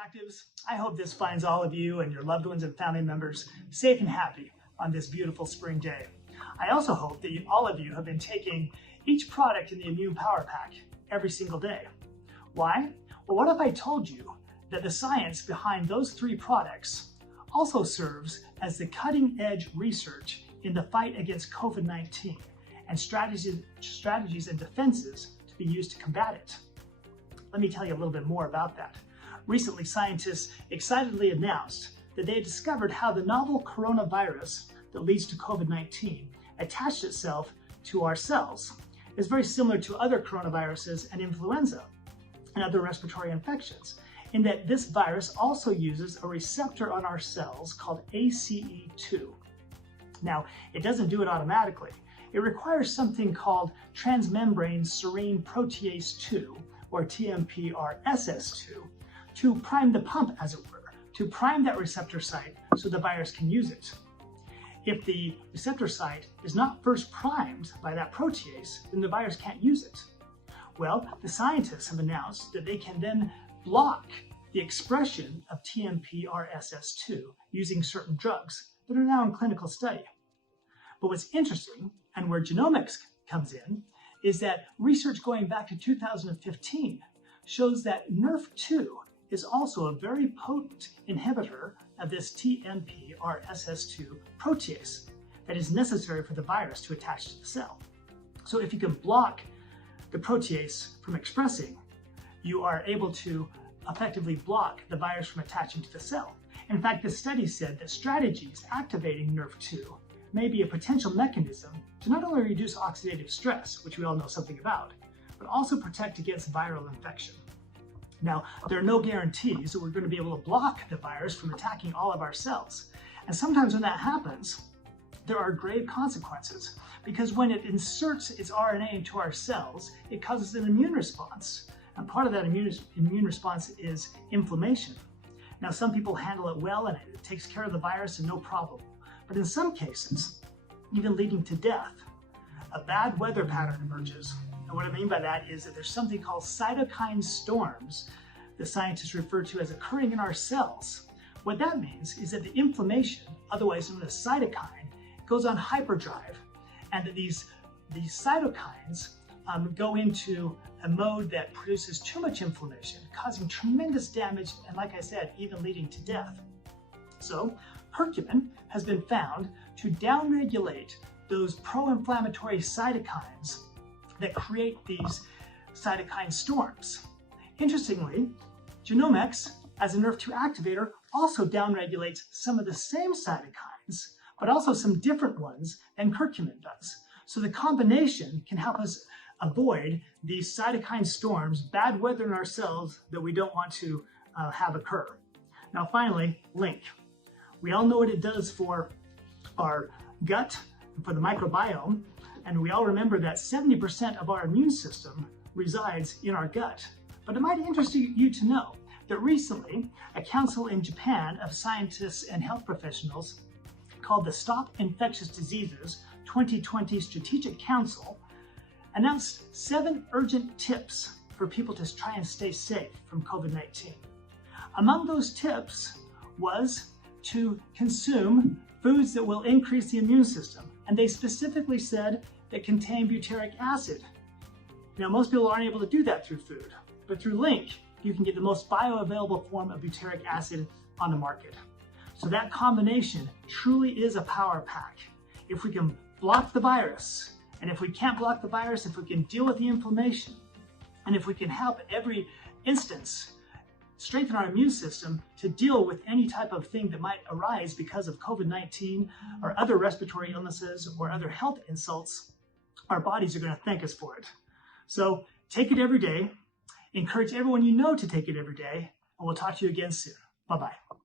Activz. I hope this finds all of you and your loved ones and family members safe and happy on this beautiful spring day. I also hope that all of you have been taking each product in the Immune Power Pack every single day. Why? Well, what if I told you that the science behind those three products also serves as the cutting-edge research in the fight against COVID-19 and strategies and defenses to be used to combat it? Let me tell you a little bit more about that. Recently, scientists excitedly announced that they had discovered how the novel coronavirus that leads to COVID-19 attached itself to our cells. It's very similar to other coronaviruses and influenza and other respiratory infections, in that this virus also uses a receptor on our cells called ACE2. Now, it doesn't do it automatically. It requires something called transmembrane serine protease 2, or TMPRSS2, to prime the pump, as it were, to prime that receptor site so the virus can use it. If the receptor site is not first primed by that protease, then the virus can't use it. Well, the scientists have announced that they can then block the expression of TMPRSS2 using certain drugs that are now in clinical study. But what's interesting, and where genomics comes in, is that research going back to 2015 shows that NRF2 is also a very potent inhibitor of this TMPRSS2 protease that is necessary for the virus to attach to the cell. So if you can block the protease from expressing, you are able to effectively block the virus from attaching to the cell. In fact, the study said that strategies activating NRF2 may be a potential mechanism to not only reduce oxidative stress, which we all know something about, but also protect against viral infection. Now, there are no guarantees that we're going to be able to block the virus from attacking all of our cells. And sometimes when that happens, there are grave consequences, because when it inserts its RNA into our cells, it causes an immune response. And part of that immune response is inflammation. Now, some people handle it well and it takes care of the virus and no problem. But in some cases, even leading to death, a bad weather pattern emerges. And what I mean by that is that there's something called cytokine storms that scientists refer to as occurring in our cells. What that means is that the inflammation, otherwise known as cytokine, goes on hyperdrive, and that these cytokines go into a mode that produces too much inflammation, causing tremendous damage, and like I said, even leading to death. So, curcumin has been found to downregulate those pro-inflammatory cytokines that create these cytokine storms. Interestingly, GNM-X, as a NRF2 activator, also downregulates some of the same cytokines, but also some different ones than curcumin does. So the combination can help us avoid these cytokine storms, bad weather in our cells that we don't want to have occur. Now finally, link. We all know what it does for our gut and for the microbiome, and we all remember that 70% of our immune system resides in our gut. But it might interest you to know that recently, a council in Japan of scientists and health professionals called the Stop Infectious Diseases 2020 Strategic Council announced 7 urgent tips for people to try and stay safe from COVID-19. Among those tips was to consume foods that will increase the immune system. And they specifically said that contain butyric acid. Now, most people aren't able to do that through food, but through Link, you can get the most bioavailable form of butyric acid on the market. So that combination truly is a power pack. If we can block the virus, and if we can't block the virus, if we can deal with the inflammation, and if we can help every instance strengthen our immune system to deal with any type of thing that might arise because of COVID-19 or other respiratory illnesses or other health insults, our bodies are going to thank us for it. So take it every day. Encourage everyone you know to take it every day, and we'll talk to you again soon. Bye-bye.